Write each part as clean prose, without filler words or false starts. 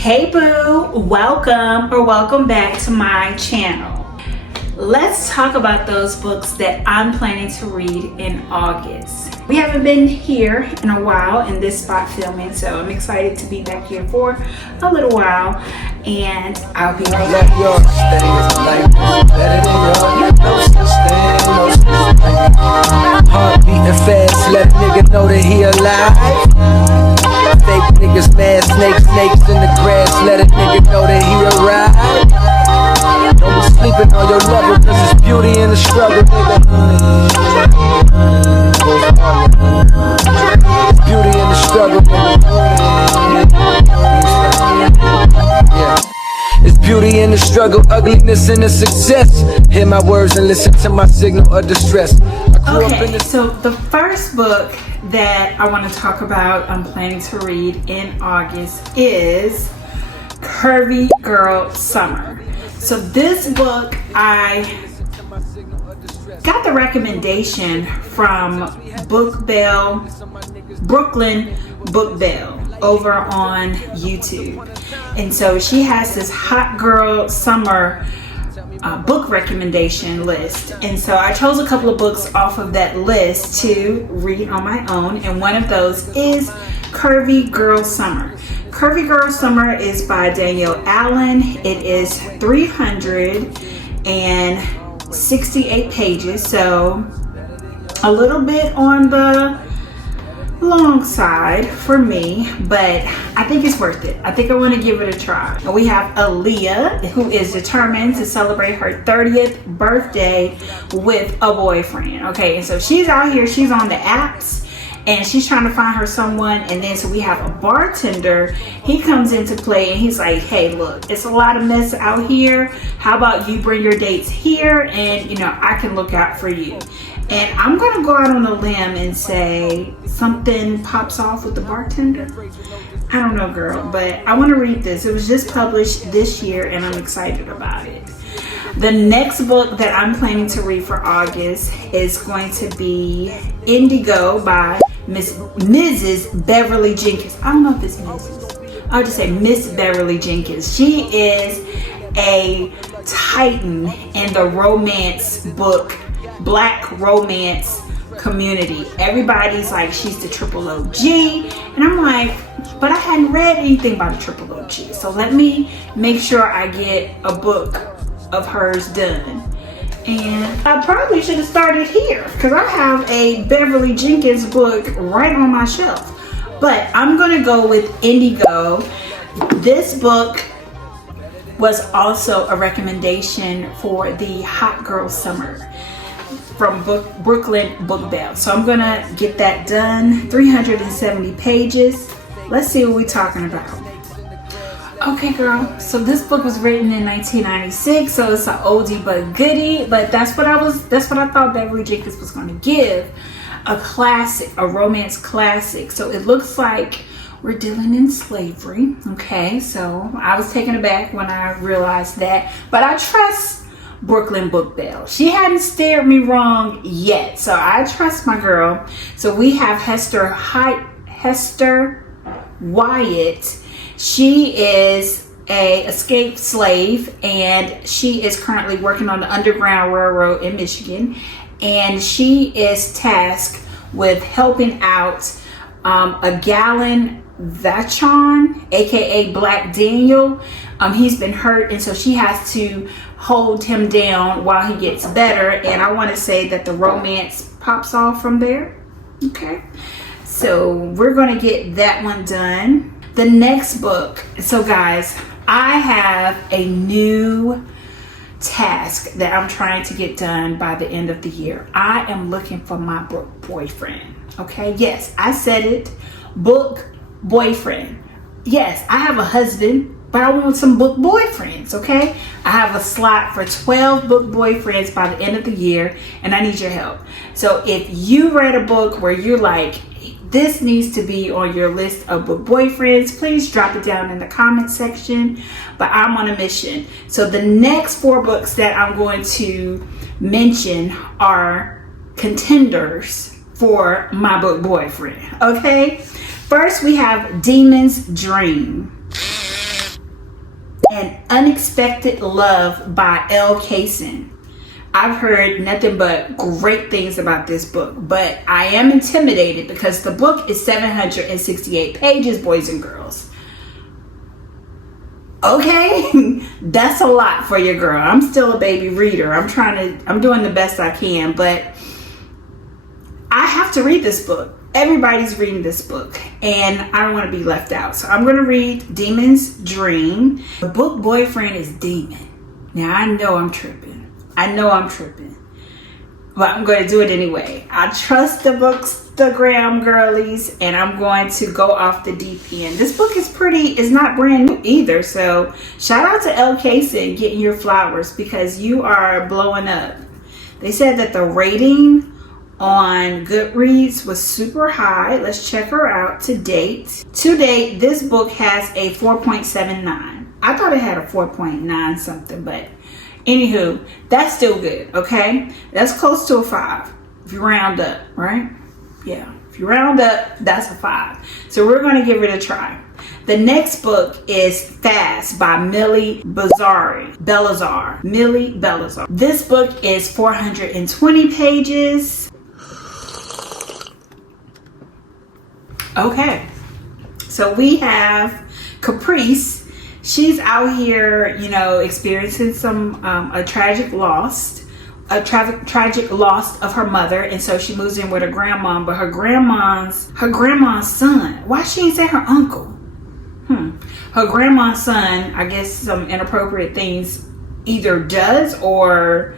Hey boo, welcome back to my channel. Let's talk about those books that I'm planning to read in August. We haven't been here in a while in this spot filming, so I'm excited to be back here for a little while, and I'll be right back. Heart beating fast, let a nigga know that he alive. Fake niggas mad, snakes in the grass, let a nigga know that he arrived. Don't be sleeping on your lover, cause it's beauty in the struggle, nigga. It's beauty in the struggle, nigga. It's beauty in the struggle, ugliness in the success. Hear my words and listen to my signal of distress. Okay, so the first book that I want to talk about, I'm planning to read in August, is Curvy Girl Summer. So this book, I got the recommendation from Brooklyn Book Bell over on YouTube. And so she has this Hot Girl Summer book recommendation list, and so I chose a couple of books off of that list to read on my own, and one of those is Curvy Girl Summer. Curvy Girl Summer is by Danielle Allen. It is 368 pages, so a little bit on the long side for me, but I think it's worth it. I think I want to give it a try. We have Aaliyah, who is determined to celebrate her 30th birthday with a boyfriend. Okay, and so she's out here, she's on the apps, and she's trying to find her someone. And then so we have a bartender. He comes into play and he's like, hey, look, it's a lot of mess out here. How about you bring your dates here, and I can look out for you. And I'm gonna go out on a limb and say something pops off with the bartender. I don't know, girl, but I want to read this. It was just published this year and I'm excited about it. The next book that I'm planning to read for August is going to be Indigo by Mrs. Beverly Jenkins. I don't know if it's Mrs. I'll just say Miss Beverly Jenkins. She is a titan in the romance book, Black romance community. Everybody's like, she's the triple OG, and I'm like, but I hadn't read anything about the triple OG, so let me make sure I get a book of hers done. And I probably should have started here because I have a Beverly Jenkins book right on my shelf, but I'm gonna go with Indigo. This book was also a recommendation for the Hot Girl Summer from Brooklyn Book Bell. So I'm gonna get that done. 370 pages. Let's see what we're talking about. Okay, girl. So this book was written in 1996, so it's an oldie but goodie. But that's what I thought Beverly Jenkins was gonna give. A classic, a romance classic. So it looks like we're dealing in slavery. Okay, so I was taken aback when I realized that, but I trust Brooklyn Book Bell. She hadn't steered me wrong yet, so I trust my girl. So we have Hester Wyatt. She is a escaped slave, and she is currently working on the Underground Railroad in Michigan, and she is tasked with helping out a Galen Vachon, aka Black Daniel. He's been hurt, and so she has to hold him down while he gets better. And I want to say that the romance pops off from there. Okay, so we're going to get that one done. The next book. So guys, I have a new task that I'm trying to get done by the end of the year. I am looking for my book boyfriend. Okay, yes, I said it. Book boyfriend. Yes, I have a husband, but I want some book boyfriends. Okay, I have a slot for 12 book boyfriends by the end of the year, and I need your help. So if you read a book where you're like, this needs to be on your list of book boyfriends, please drop it down in the comment section. But I'm on a mission. So the next 4 books that I'm going to mention are contenders for my book boyfriend. Okay, first we have Demon's Dream. An Unexpected Love by L. Kaysen. I've heard nothing but great things about this book, but I am intimidated because the book is 768 pages, boys and girls. Okay, that's a lot for your girl. I'm still a baby reader. I'm doing the best I can, but I have to read this book. Everybody's reading this book and I don't want to be left out. So I'm going to read Demon's Dream. The book boyfriend is Demon. Now I know I'm tripping. But I'm going to do it anyway. I trust the Bookstagram girlies and I'm going to go off the deep end. This book is pretty, it's not brand new either. So shout out to L. Kaysen getting your flowers because you are blowing up. They said that the rating on Goodreads was super high. Let's check her out to date. To date, this book has a 4.79. I thought it had a 4.9 something, but anywho, that's still good, okay? That's close to a 5 if you round up, right? Yeah, if you round up, that's a 5. So we're going to give it a try. The next book is Fast by Millie Belazar. Millie Belazar. This book is 420 pages. Okay, so we have Caprice. She's out here, you know, experiencing a tragic loss of her mother, and so she moves in with her grandma. But her grandma's son. Why she ain't say her uncle? Her grandma's son, I guess, some inappropriate things either does or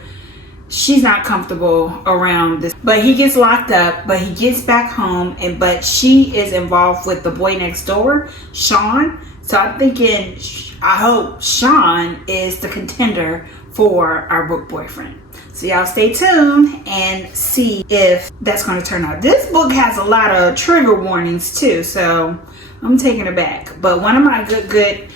she's not comfortable around this. But he gets locked up. But he gets back home, but she is involved with the boy next door, Sean. So I'm thinking, I hope Sean is the contender for our book boyfriend. So y'all stay tuned and see if that's going to turn out. This book has a lot of trigger warnings too, so I'm taking it back. But one of my good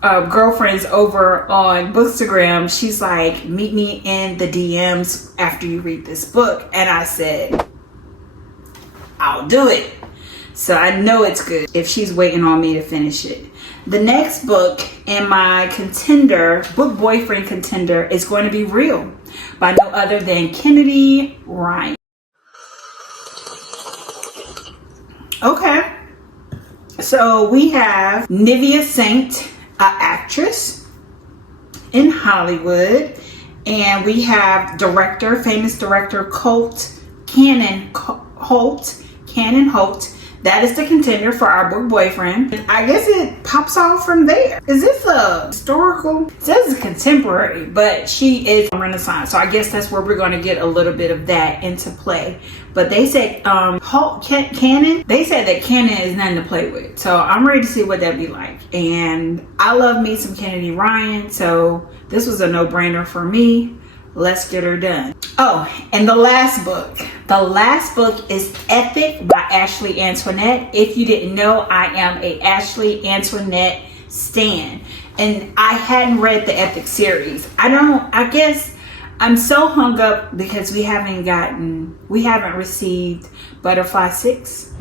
girlfriends over on Bookstagram, she's like, meet me in the DMs after you read this book. And I said, I'll do it. So I know it's good if she's waiting on me to finish it. The next book in my book boyfriend contender is going to be Real by no other than Kennedy Ryan. Okay. So we have Nivea Saint, an actress in Hollywood. And we have famous director Cannon Holt. That is the contender for our book boyfriend. And I guess it pops off from there. Is this a historical? It says it's contemporary, but she is Renaissance. So I guess that's where we're going to get a little bit of that into play. But they said Cannon. They said that Cannon is nothing to play with. So I'm ready to see what that'd be like. And I love me some Kennedy Ryan. So this was a no-brainer for me. Let's get her done. Oh, and the last book. The last book is Ethic by Ashley Antoinette. If you didn't know, I am a Ashley Antoinette stan. And I hadn't read the Ethic series. I guess I'm so hung up because we haven't received Butterfly 6.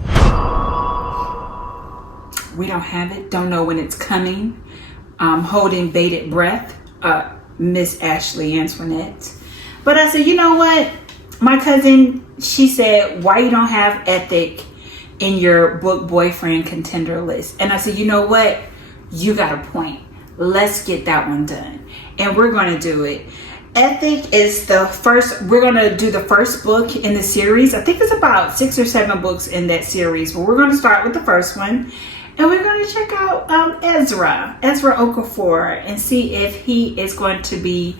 We don't have it. Don't know when it's coming. Holding bated breath. Miss Ashley Antoinette. But I said, you know what? My cousin, she said, why you don't have Ethic in your book boyfriend contender list? And I said, you know what? You got a point. Let's get that one done. And we're going to do it. Ethic is we're going to do the first book in the series. I think it's about 6 or 7 books in that series. But we're going to start with the first one. And we're going to check out Ezra Okafor, and see if he is going to be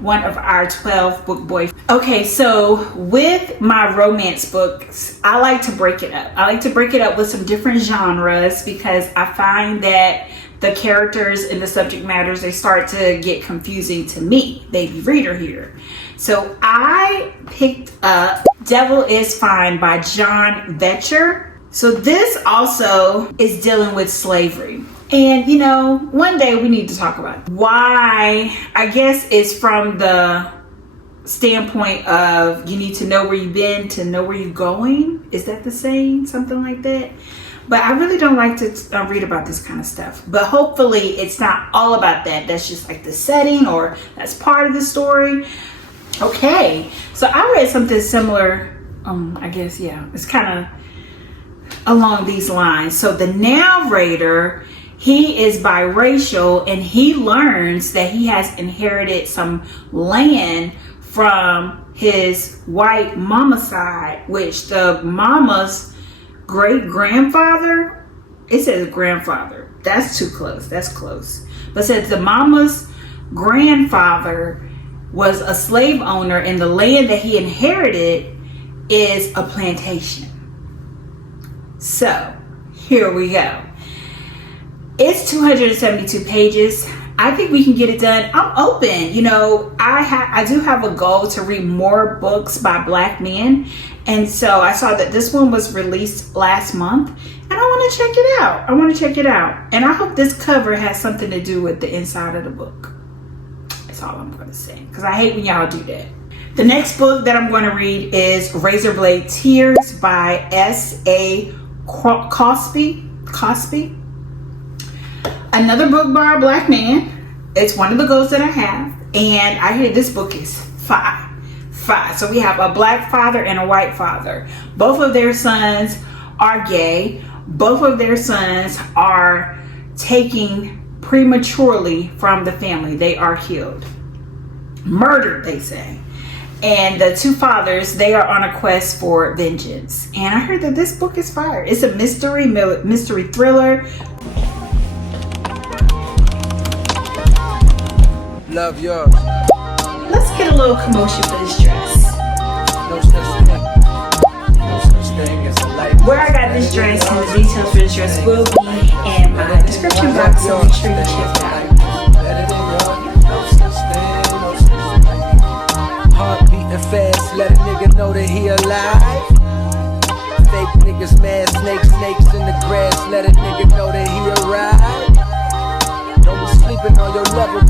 one of our 12 book boys. Okay, so with my romance books, I like to break it up. I like to break it up with some different genres because I find that the characters and the subject matters, they start to get confusing to me, baby reader here. So I picked up Devil is Fine by John Vetcher. So this also is dealing with slavery. And, you know, one day we need to talk about it. Why, I guess it's from the standpoint of you need to know where you've been to know where you're going. Is that the saying? Something like that. But I really don't like to read about this kind of stuff. But hopefully it's not all about that. That's just like the setting, or that's part of the story. Okay, so I read something similar. I guess, yeah, it's kind of along these lines. So the narrator, he is biracial, and he learns that he has inherited some land from his white mama side, which the mama's great grandfather, it says grandfather, that's too close, that's close, but says the mama's grandfather was a slave owner, and the land that he inherited is a plantation. So here we go. It's 272 pages. I think we can get it done. I'm open. You know, I do have a goal to read more books by Black men. And so I saw that this one was released last month, and I want to check it out. And I hope this cover has something to do with the inside of the book. That's all I'm going to say, because I hate when y'all do that. The next book that I'm going to read is Razor Blade Tears by S.A. Cosby. Another book by a Black man. It's one of the goals that I have, and I hear this book is fire. So we have a Black father and a white father. Both of their sons are gay. Both of their sons are taken prematurely from the family. They are killed, murdered, they say. And the two fathers, they are on a quest for vengeance. And I heard that this book is fire. It's a mystery thriller. Love yours. Let's get a little commotion for this dress. No such thing. No such thing as a life. Where I got this dress and the details for this dress will be in my description box, so make sure you check it out. Heart beating fast, let a nigga know that he alive. Fake niggas mad, snakes in the grass, let a nigga know that he arrived. Don't be sleeping on your lover.